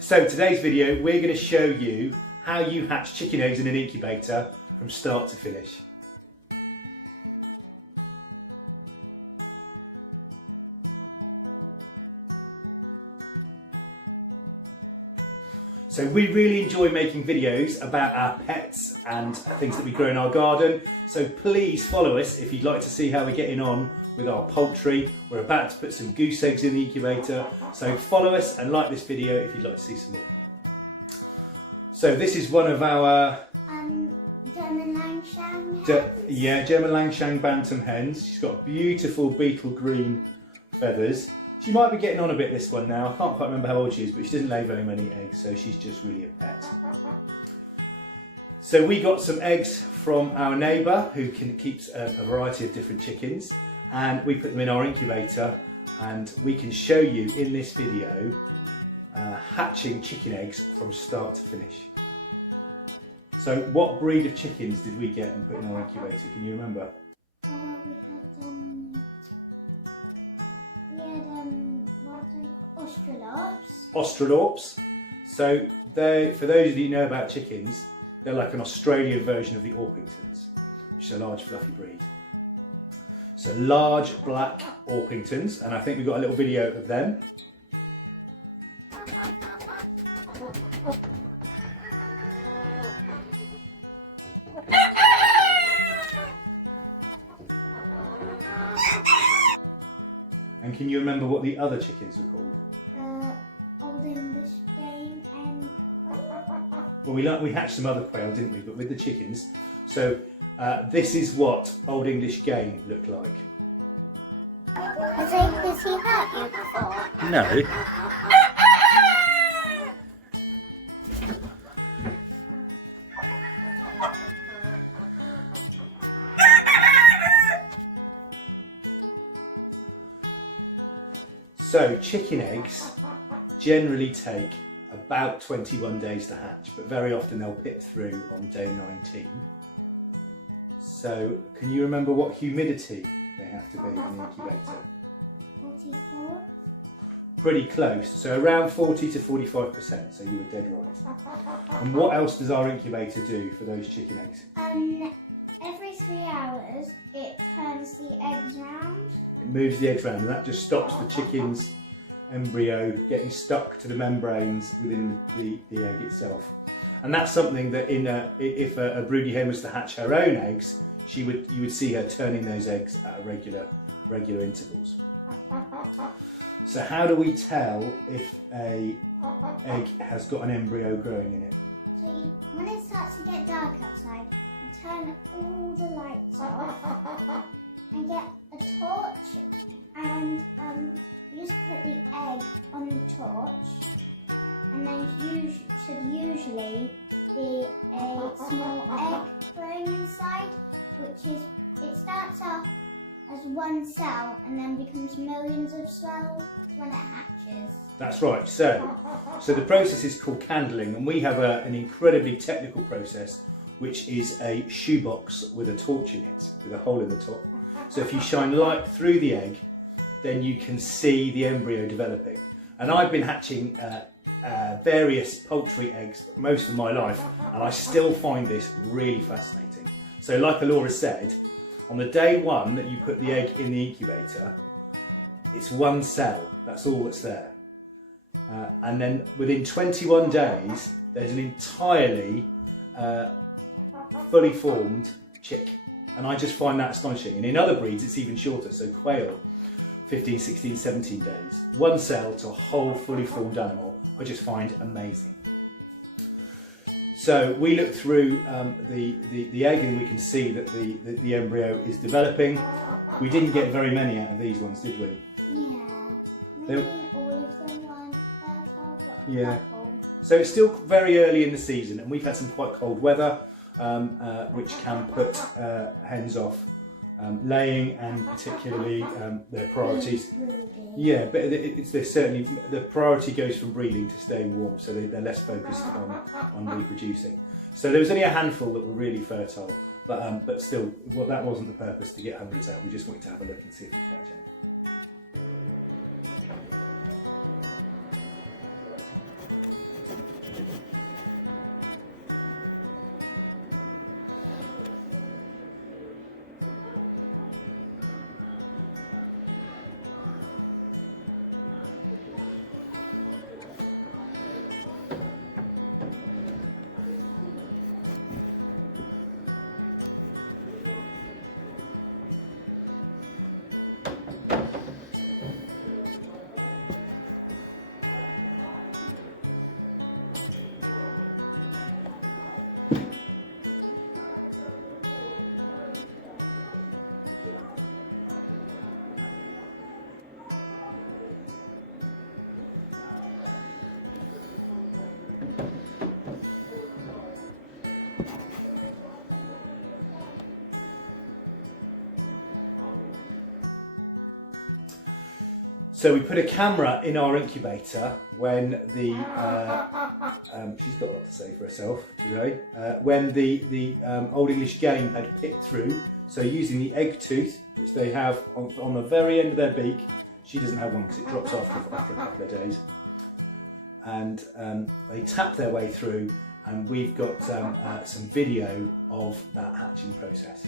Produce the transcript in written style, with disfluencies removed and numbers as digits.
So today's video, we're going to show you how you hatch chicken eggs in an incubator from start to finish. So we really enjoy making videos about our pets and things that we grow in our garden. So please follow us if you'd like to see how we're getting on with our poultry. We're about to put some goose eggs in the incubator. So follow us and like this video if you'd like to see some more. So this is one of our German Langshan hens. German Langshan bantam hens. She's got beautiful beetle green feathers. She might be getting on a bit, this one now. I can't quite remember how old she is, but she doesn't lay very many eggs, so she's just really a pet. So we got some eggs from our neighbour who keeps a variety of different chickens, and we put them in our incubator, and we can show you in this video hatching chicken eggs from start to finish. So what breed of chickens did we get and put in our incubator? Can you remember? Australorps. Australorps. So for those of you who know about chickens, they're like an Australian version of the Orpingtons, which is a large fluffy breed. So large black Orpingtons, and I think we've got a little video of them. And can you remember what the other chickens were called? Old English Game and... Well, we hatched some other quail, didn't we? But with the chickens. So this is what Old English Game looked like. Has he hurt you before? No. So chicken eggs generally take about 21 days to hatch, but very often they'll pip through on day 19. So can you remember what humidity they have to be in the incubator? 44. Pretty close, so around 40 to 45%, so you were dead right. And what else does our incubator do for those chicken eggs? Every 3 hours it turns the eggs round. It moves the eggs around, and that just stops the chicken's embryo getting stuck to the membranes within the egg itself. And that's something that if a broody hen was to hatch her own eggs, you would see her turning those eggs at regular intervals. So how do we tell if an egg has got an embryo growing in it? So when it starts to get dark outside, you turn all the lights off and get a torch, and you just put the egg on the torch, and then should usually be a small egg growing inside, it starts off as one cell and then becomes millions of cells when it hatches. That's right. So the process is called candling, and we have an incredibly technical process, which is a shoebox with a torch in it, with a hole in the top. So if you shine light through the egg, then you can see the embryo developing. And I've been hatching various poultry eggs most of my life, and I still find this really fascinating. So like Alora said, on the day one that you put the egg in the incubator, it's one cell, that's all that's there. And then within 21 days, there's an entirely fully formed chick. And I just find that astonishing. And in other breeds, it's even shorter. So quail, 15, 16, 17 days. One cell to a whole fully formed animal, I just find amazing. So we look through the egg, and we can see that the embryo is developing. We didn't get very many out of these ones, did we? Yeah, maybe all of them weren't fertile, but yeah. So it's still very early in the season, and we've had some quite cold weather, which can put hens off laying, and particularly their priorities. Yeah, but there's certainly the priority goes from breeding to staying warm, so they're less focused on reproducing. So there was only a handful that were really fertile, but still, that wasn't the purpose to get hundreds out. We just wanted to have a look and see if we catch any. So we put a camera in our incubator when the, she's got a lot to say for herself today, when the Old English game had picked through. So using the egg tooth, which they have on the very end of their beak, she doesn't have one because it drops off after a couple of days. And they tap their way through, and we've got some video of that hatching process.